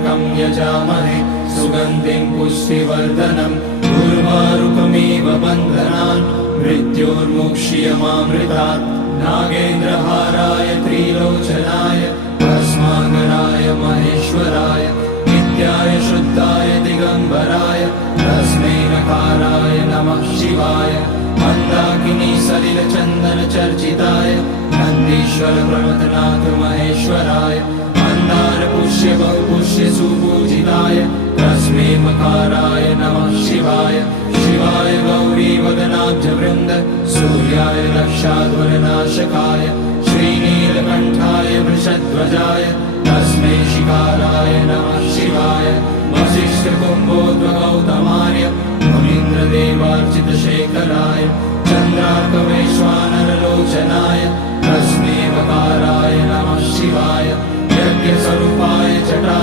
त्र्यम्बकं यजामहे सुगन्धिं पुष्टिवर्धनम् उर्वारुकमिव बन्धनान् मृत्योर्मुक्ष्यमामृतात् नागेन्द्रहाराय त्रिलोचनाय भस्माङ्गराय महेश्वराय नित्याय शुद्धाय दिगम्बराय तस्मै नकाराय नमः शिवाय मन्दाकिनी सलिलचन्दनचर्चिताय नन्दीश्वर प्रमथनाथ महेश्वराय मन्दार पुष्य बहुपुष्य सुपूजिताय तस्मै मकाराय नमः शिवाय शिवाय गौरी वदनाब्ज वृन्द सूर्याय दक्षाध्वरनाशकाय श्रीनीलकण्ठाय वृषध्वजाय तस्मै शिकाराय